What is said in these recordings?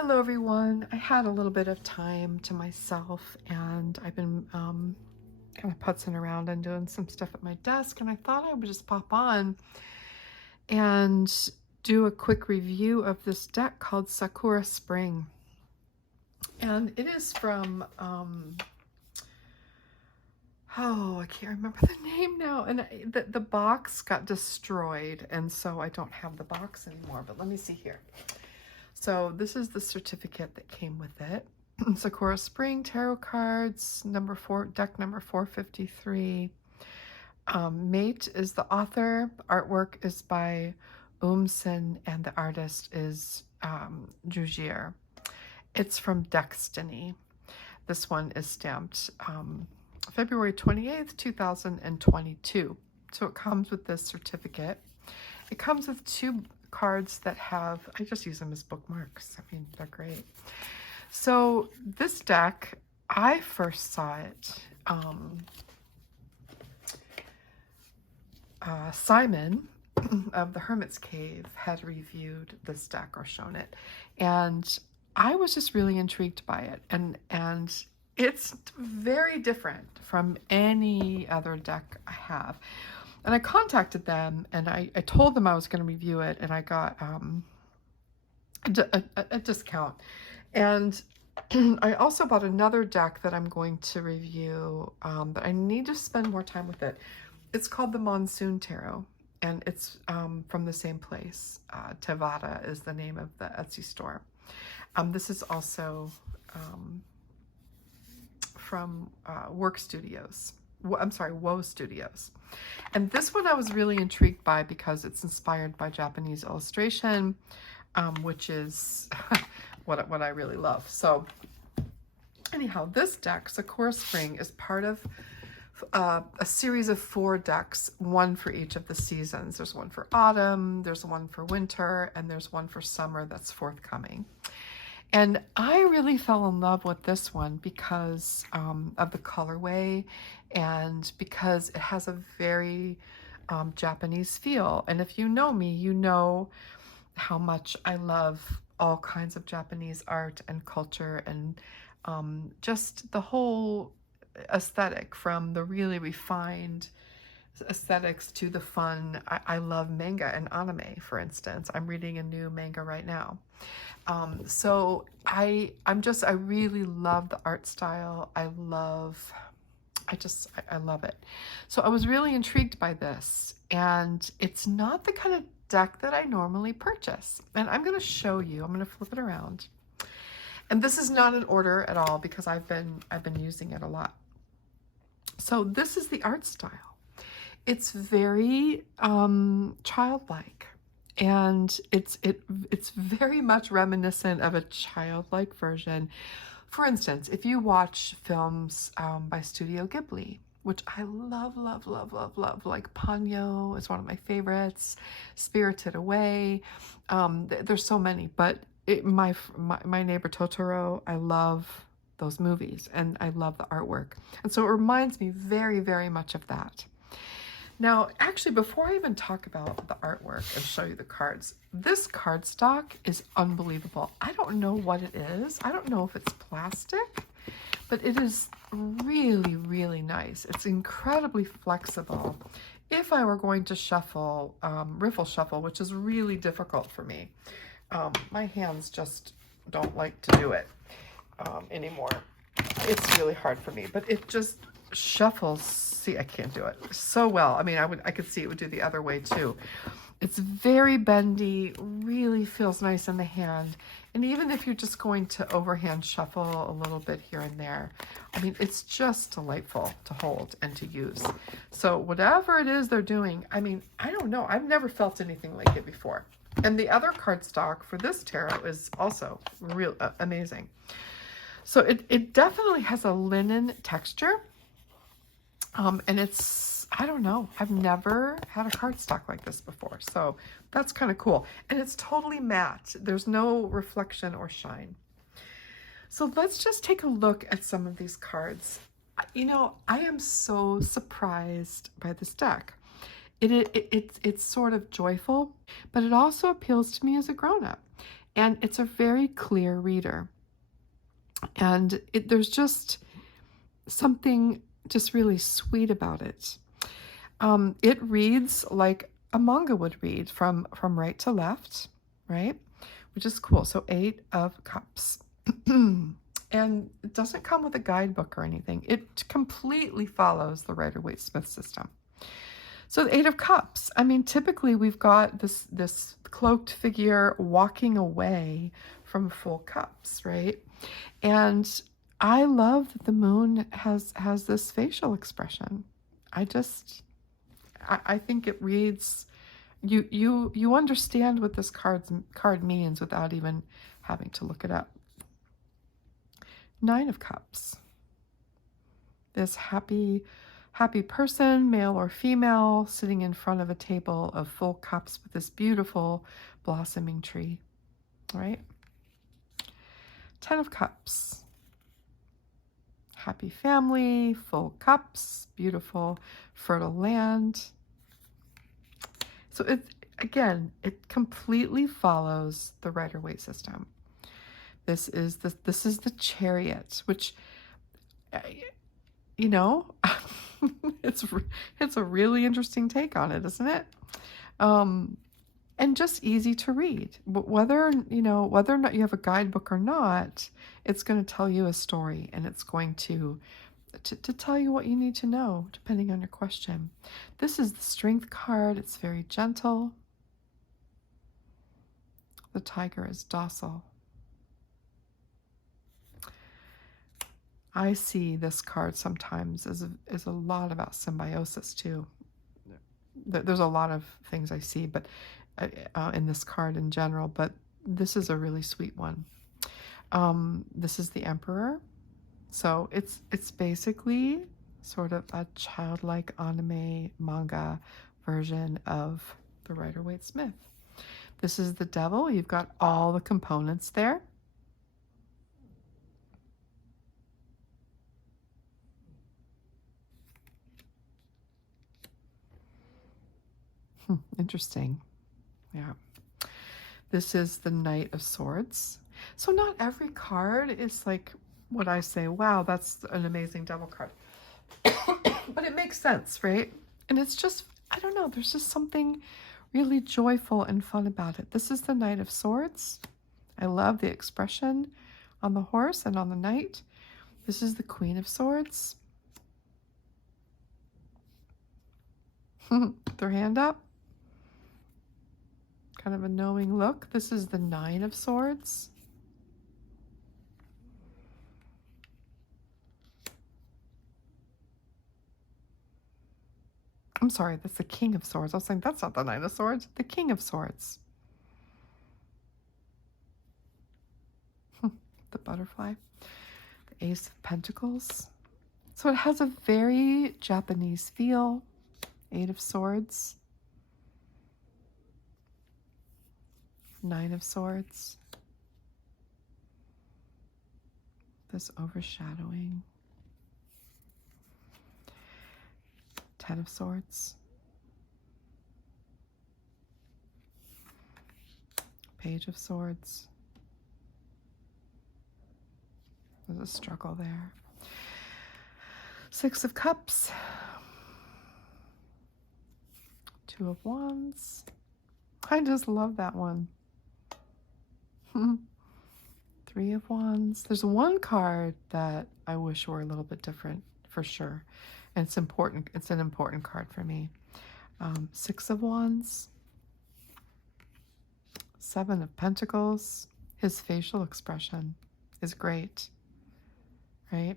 Hello everyone. I had a little bit of time to myself and I've been kind of putzing around and doing some stuff at my desk, and I thought I would just pop on and do a quick review of this deck called Sakura Spring. And it is from oh, I can't remember the name now, and the box got destroyed, and so I don't have the box anymore, but let me see here. So this is the certificate that came with it. Sakura Spring Tarot Cards, deck number 453. Mate is the author. The artwork is by Umsen, and the artist is Jujir. It's from Destiny. This one is stamped February 28th, 2022. So it comes with this certificate. It comes with two cards that have, I just use them as bookmarks. I mean, they're great. So this deck, I first saw it, Simon of the Hermit's Cave had reviewed this deck or shown it, and I was just really intrigued by it, and it's very different from any other deck I have. And I contacted them and I told them I was going to review it, and I got a discount. And I also bought another deck that I'm going to review, but I need to spend more time with it. It's called the Monsoon Tarot, and it's from the same place. Tevada is the name of the Etsy store. This is also from Woe Studios. And this one I was really intrigued by because it's inspired by Japanese illustration, which is what I really love. So anyhow, this deck, Sakura Spring, is part of a series of 4 decks, one for each of the seasons. There's one for autumn, there's one for winter, and there's one for summer that's forthcoming. And I really fell in love with this one because of the colorway, and because it has a very Japanese feel. And if you know me, you know how much I love all kinds of Japanese art and culture, and just the whole aesthetic, from the really refined aesthetics to the fun. I love manga and anime, for instance. I'm reading a new manga right now. So I really love the art style. I love it. So I was really intrigued by this, and it's not the kind of deck that I normally purchase. And I'm going to show you. I'm going to flip it around. And this is not an order at all because I've been using it a lot. So this is the art style. It's very childlike, and it's very much reminiscent of a childlike version. For instance, if you watch films by Studio Ghibli, which I love, like Ponyo is one of my favorites, Spirited Away, there's so many, but my Neighbor Totoro, I love those movies, and I love the artwork. And so it reminds me very, very much of that. Now, actually, before I even talk about the artwork and show you the cards, this cardstock is unbelievable. I don't know what it is. I don't know if it's plastic, but it is really, really nice. It's incredibly flexible. If I were going to shuffle, riffle shuffle, which is really difficult for me, my hands just don't like to do it anymore. It's really hard for me, but it just shuffles. See, I can't do it so well. I mean, I could see it would do the other way too. It's very bendy, really feels nice in the hand. And even if you're just going to overhand shuffle a little bit here and there, I mean, it's just delightful to hold and to use. So whatever it is they're doing, I mean, I don't know. I've never felt anything like it before. And the other cardstock for this tarot is also real amazing. So it definitely has a linen texture. And it's, I don't know, I've never had a cardstock like this before. So that's kind of cool. And it's totally matte. There's no reflection or shine. So let's just take a look at some of these cards. You know, I am so surprised by this deck. It's sort of joyful, but it also appeals to me as a grown-up. And it's a very clear reader. And there's just something just really sweet about it. It reads like a manga would read from right to left, right? Which is cool. So 8 of Cups. And it doesn't come with a guidebook or anything. It completely follows the Rider-Waite-Smith system. So the 8 of Cups, I mean, typically we've got this cloaked figure walking away from full cups, right? And I love that the moon has this facial expression. I think it reads, you understand what this card means without even having to look it up. 9 of Cups. This happy person, male or female, sitting in front of a table of full cups with this beautiful blossoming tree, right? 10 of Cups. Happy family, full cups, beautiful, fertile land. So it completely follows the Rider-Waite system. This is the Chariot, which, you know, it's a really interesting take on it, isn't it? And just easy to read. Whether or not you have a guidebook or not, it's going to tell you a story, and it's going to tell you what you need to know, depending on your question. This is the Strength card. It's very gentle. The Tiger is docile. I see this card sometimes as a lot about symbiosis too. There's a lot of things I see, but in this card in general, but this is a really sweet one. This is the Emperor. So it's basically sort of a childlike anime manga version of the Rider-Waite-Smith. This is the Devil. You've got all the components there. Interesting. Yeah. This is the Knight of Swords. So not every card is like what I say, wow, that's an amazing devil card. But it makes sense, right? And it's just, I don't know, there's just something really joyful and fun about it. This is the Knight of Swords. I love the expression on the horse and on the knight. This is the Queen of Swords. Their hand up. Kind of a knowing look. This is the Nine of Swords. I'm sorry, that's the King of Swords. I was saying that's not the Nine of Swords. The King of Swords. The butterfly. The Ace of Pentacles. So it has a very Japanese feel. 8 of Swords. 9 of Swords. This overshadowing. 10 of Swords. Page of Swords. There's a struggle there. 6 of Cups. 2 of Wands. I just love that one. 3 of Wands. There's one card that I wish were a little bit different, for sure. And it's important. It's an important card for me. 6 of Wands. 7 of Pentacles. His facial expression is great, right?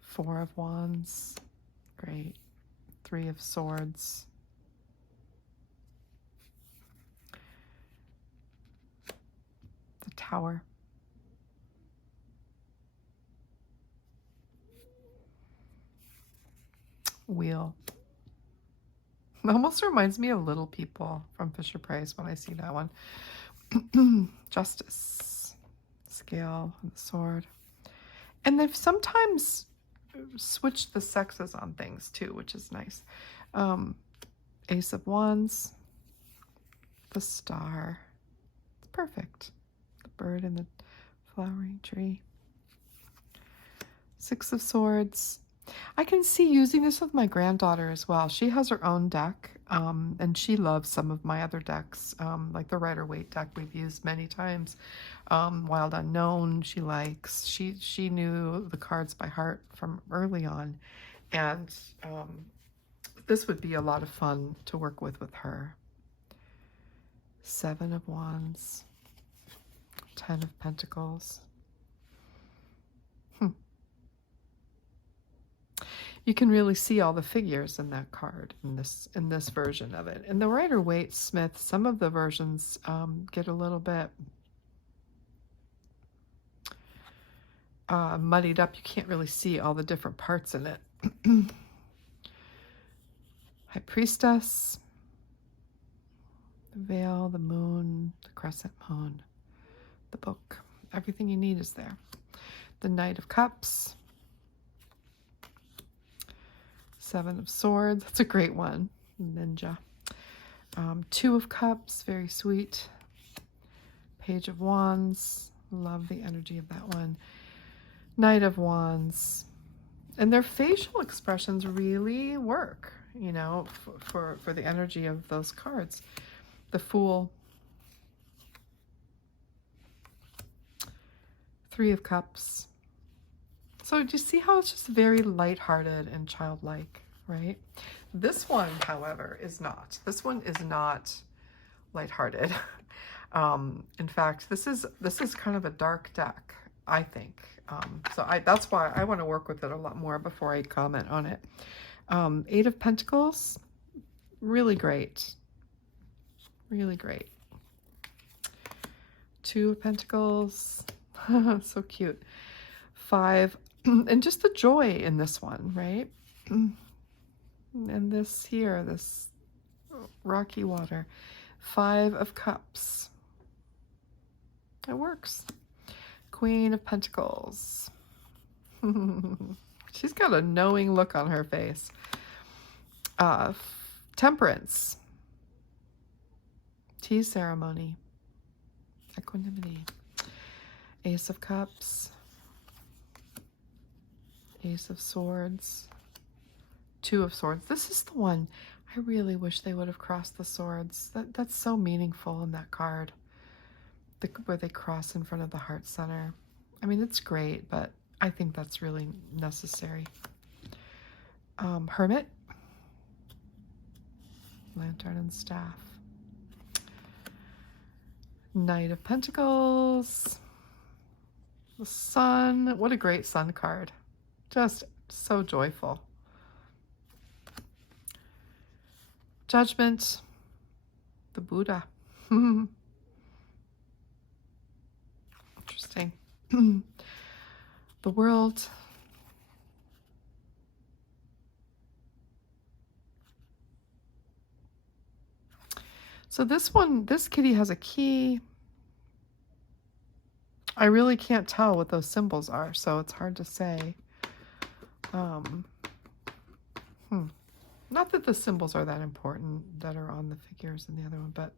4 of Wands. Great. 3 of Swords. The Tower. Wheel. It almost reminds me of Little People from Fisher Price when I see that one. Justice. Scale and the Sword. And they've sometimes switched the sexes on things too, which is nice. Ace of Wands. The Star. It's perfect. bird in the flowering tree. 6 of Swords. I can see using this with my granddaughter as well. She has her own deck, and she loves some of my other decks, like the Rider-Waite deck we've used many times. Wild Unknown she likes. She knew the cards by heart from early on, and this would be a lot of fun to work with her. 7 of Wands, 10 of Pentacles. You can really see all the figures in that card in this version of it. In the Rider-Waite Smith, some of the versions get a little bit muddied up. You can't really see all the different parts in it. High Priestess, the Veil, the Moon, the Crescent Moon, the Book. Everything you need is there. The Knight of Cups, 7 of Swords. That's a great one. Ninja. 2 of Cups, very sweet. Page of Wands. Love the energy of that one. Knight of Wands. And their facial expressions really work, you know, for the energy of those cards. The Fool. 3 of Cups. So do you see how it's just very lighthearted and childlike, right? This one, however, is not. This one is not lighthearted. In fact, this is kind of a dark deck, I think. That's why I want to work with it a lot more before I comment on it. 8 of Pentacles, really great. Really great. 2 of Pentacles, so cute. 5, and just the joy in this one, right? And this here, this rocky water. 5 of Cups. It works. Queen of Pentacles. She's got a knowing look on her face. Temperance. Tea Ceremony. Equanimity. Ace of Cups. Ace of Swords. 2 of Swords. This is the one I really wish they would have crossed the swords. That's so meaningful in that card. Where they cross in front of the heart center. I mean, it's great, but I think that's really necessary. Hermit. Lantern and Staff. Knight of Pentacles. The Sun. What a great Sun card. Just so joyful. Judgment. The Buddha. Interesting. The World. So this one, this kitty has a key. I really can't tell what those symbols are, so it's hard to say. Not that the symbols are that important that are on the figures in the other one, but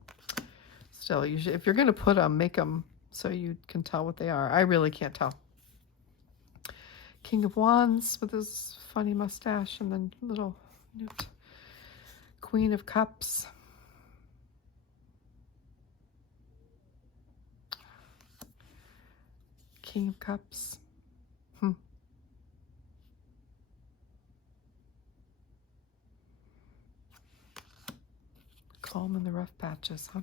still, usually if you're going to put them, make them so you can tell what they are. I really can't tell. King of Wands with his funny mustache and then little newt. Queen of Cups. King of Cups. Calm in the rough patches, huh?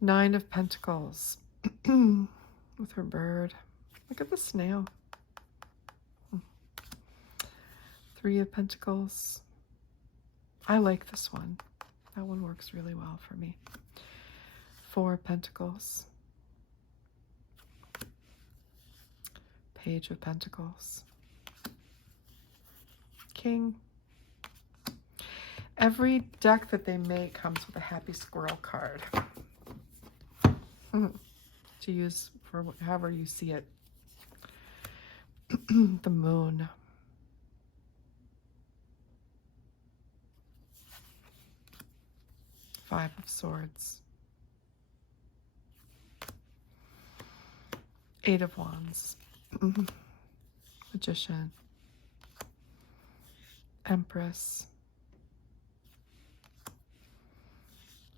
9 of Pentacles with her bird. Look at the snail. 3 of Pentacles. I like this one. That one works really well for me. 4 of Pentacles. Page of Pentacles. King. Every deck that they make comes with a happy squirrel card to use for however you see it. The Moon. Five of Swords. Eight of Wands, Magician, Empress,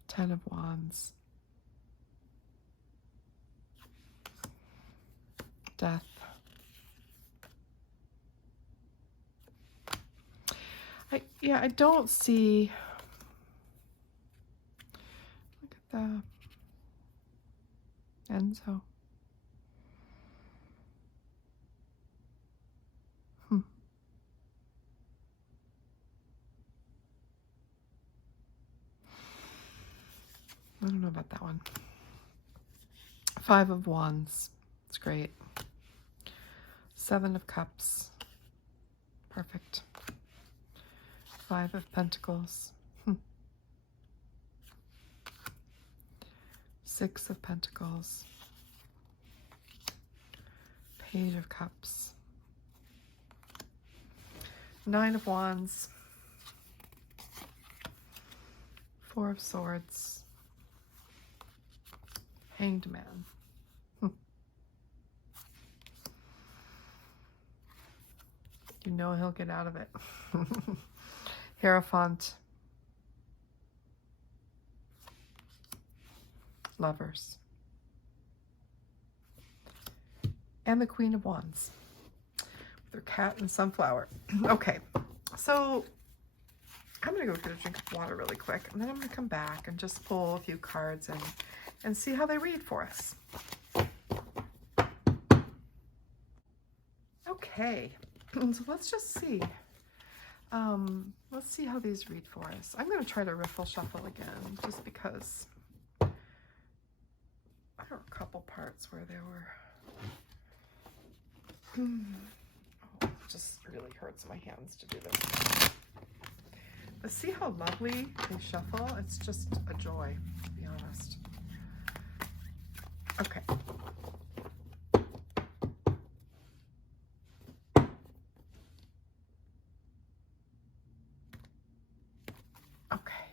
Ten of Wands, Death. I don't see, look at the Enzo. I don't know about that one. Five of Wands. It's great. Seven of Cups. Perfect. Five of Pentacles. Six of Pentacles. Page of Cups. Nine of Wands. Four of Swords. Hanged Man. You know he'll get out of it. Hierophant. Lovers. And the Queen of Wands. With her cat and sunflower. Okay, so I'm going to go get a drink of water really quick. And then I'm going to come back and just pull a few cards and see how they read for us. Okay, so let's just see. Let's see how these read for us. I'm going to try to riffle shuffle again, just because there were a couple parts where there were... Oh, it just really hurts my hands to do this. But see how lovely they shuffle? It's just a joy, to be honest. Okay. Okay.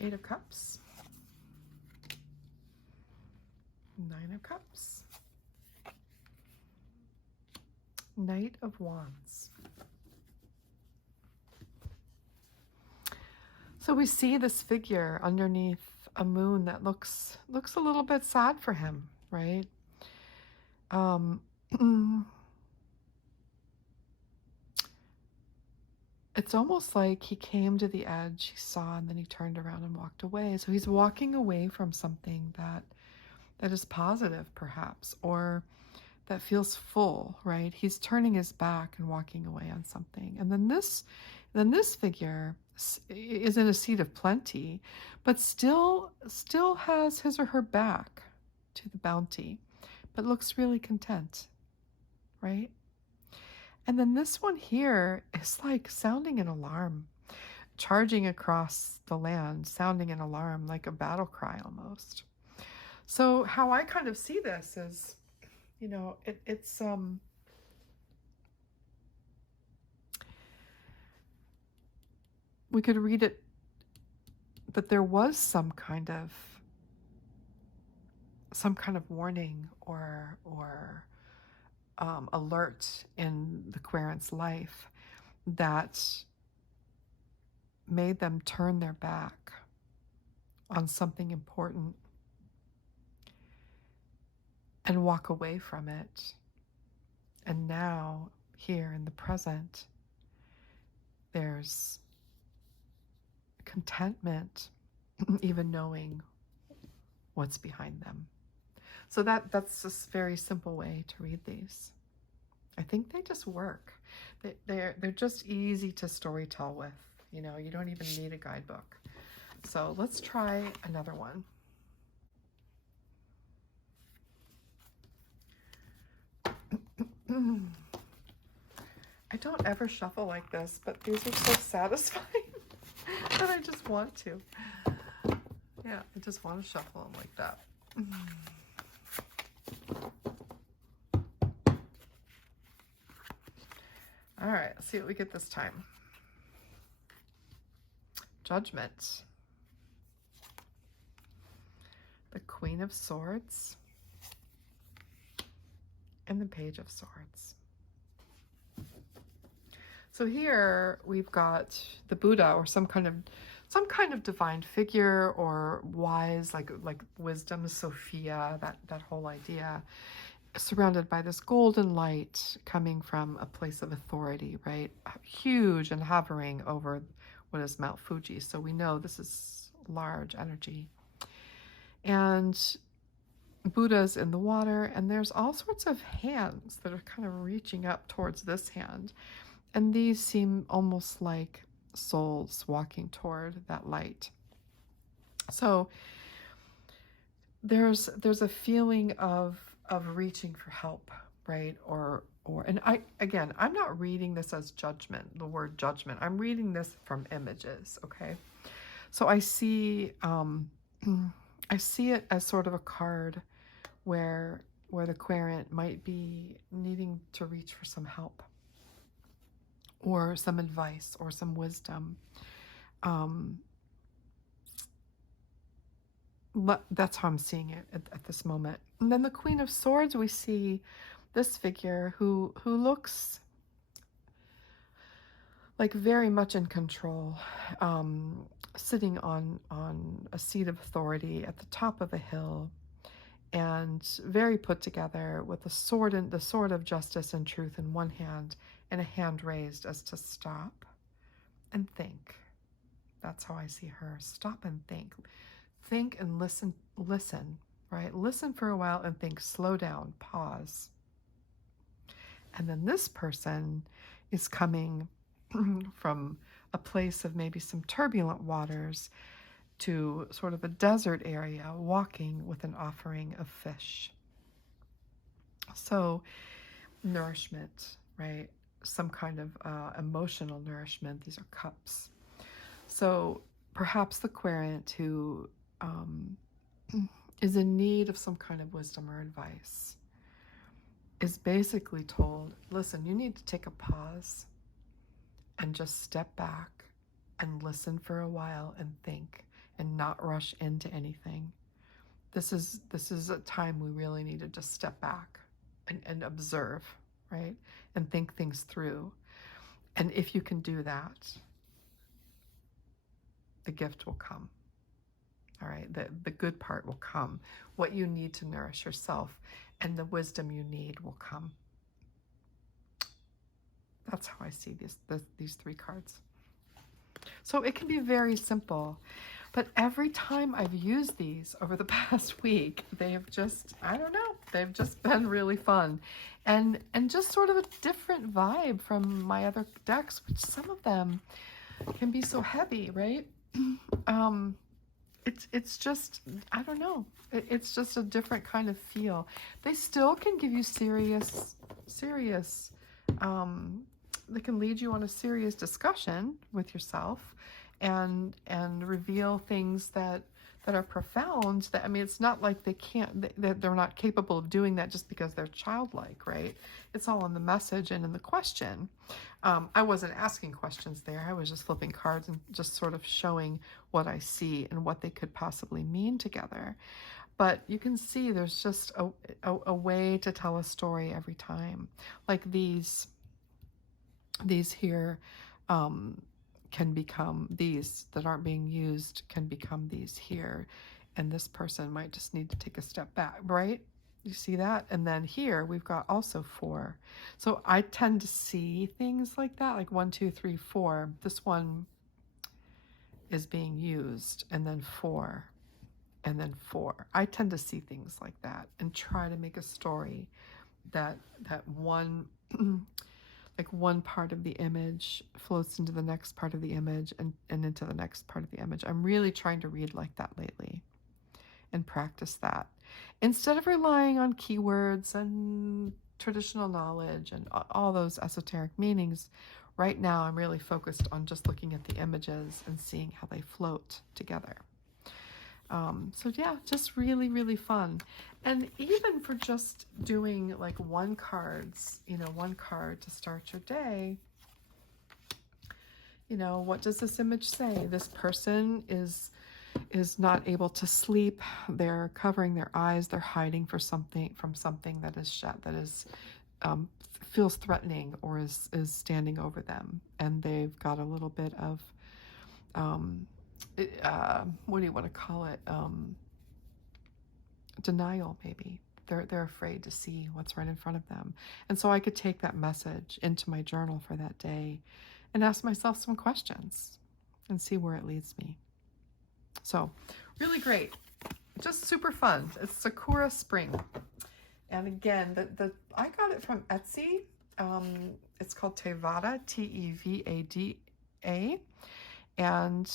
Eight of Cups. Nine of Cups. Knight of Wands. So we see this figure underneath a moon that looks a little bit sad for him, right? It's almost like he came to the edge, he saw, and then he turned around and walked away. So he's walking away from something that is positive, perhaps, or that feels full, right? He's turning his back and walking away on something. And then this figure is in a seat of plenty, but still has his or her back to the bounty, but looks really content, right? And then this one here is like sounding an alarm, charging across the land, sounding an alarm, like a battle cry almost. So how I kind of see this is, you know, it's we could read it that there was some kind of warning or alert in the Querent's life that made them turn their back on something important and walk away from it. And now, here in the present, there's contentment, even knowing what's behind them. So that's just a very simple way to read these. I think they just work. They're just easy to storytell with. You know, you don't even need a guidebook. So let's try another one. I don't ever shuffle like this, but these are so satisfying that I just want to. Yeah, I just want to shuffle them like that. All right, let's see what we get this time. Judgment. the Queen of Swords, and the Page of Swords. So here we've got the Buddha, or some kind of divine figure, or wise, like wisdom, Sophia, that whole idea, surrounded by this golden light coming from a place of authority, right? Huge and hovering over what is Mount Fuji. So we know this is large energy. And Buddha's in the water, and there's all sorts of hands that are kind of reaching up towards this hand. And these seem almost like souls walking toward that light. So there's a feeling of reaching for help, right? And I'm not reading this as judgment, the word judgment. I'm reading this from images, okay? So I see it as sort of a card where the querent might be needing to reach for some help, or some advice, or some wisdom. That's how I'm seeing it at this moment. And then the Queen of Swords, we see this figure who looks like very much in control, sitting on a seat of authority at the top of a hill, and very put together, with the sword of justice and truth in one hand, and a hand raised as to stop and think. That's how I see her. Stop and think. Think and listen, right? Listen for a while and think, slow down, pause. And then this person is coming from a place of maybe some turbulent waters to sort of a desert area, walking with an offering of fish. So nourishment, right? Some kind of emotional nourishment. These are cups. So perhaps the querent who is in need of some kind of wisdom or advice is basically told, listen, you need to take a pause and just step back and listen for a while and think, and not rush into anything. This is a time we really need to just step back and observe, right? And think things through. And if you can do that, the gift will come. All right, the good part will come. What you need to nourish yourself and the wisdom you need will come. That's how I see these three cards. So it can be very simple, but every time I've used these over the past week, they have just, I don't know, they've just been really fun. And just sort of a different vibe from my other decks, which some of them can be so heavy, right? It's just, I don't know. It's just a different kind of feel. They still can give you serious, they can lead you on a serious discussion with yourself, and reveal things that are profound. That, I mean, it's not like they're not capable of doing that just because they're childlike, right? It's all in the message and in the question. I wasn't asking questions there. I was just flipping cards and just sort of showing what I see and what they could possibly mean together. But you can see there's just a way to tell a story every time. Like these here can become these that aren't being used, can become these here. And this person might just need to take a step back, right? You see that? And then here we've got also 4. So I tend to see things like that, like 1, 2, 3, 4. This one is being used, and then 4, and then 4. I tend to see things like that and try to make a story that one like one part of the image floats into the next part of the image, and into the next part of the image. I'm really trying to read like that lately and practice that. Instead of relying on keywords and traditional knowledge and all those esoteric meanings, right now I'm really focused on just looking at the images and seeing how they float together. So yeah, just really, really fun. And even for just doing like one card to start your day, what does this image say? This person is is not able to sleep. They're covering their eyes. They're hiding from something that is feels threatening or is standing over them. And they've got a little bit of what do you want to call it? Denial, maybe. They're afraid to see what's right in front of them. And so I could take that message into my journal for that day and ask myself some questions and see where it leads me. So really great. Just super fun. It's Sakura Spring. And again, I got it from Etsy. It's called Tevada, Tevada. And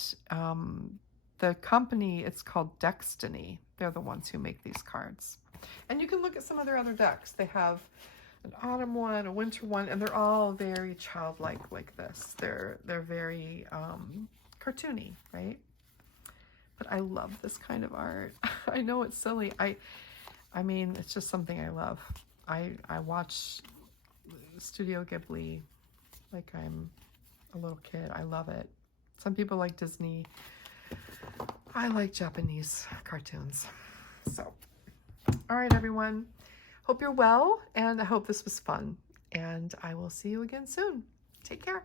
the company, it's called Destiny. They're the ones who make these cards. And you can look at some of their other decks. They have an autumn one, a winter one, and they're all very childlike like this. They're very cartoony, right? But I love this kind of art. I know it's silly. I mean, it's just something I love. I watch Studio Ghibli like I'm a little kid. I love it. Some people like Disney. I like Japanese cartoons. So, all right, everyone. Hope you're well, and I hope this was fun. And I will see you again soon. Take care.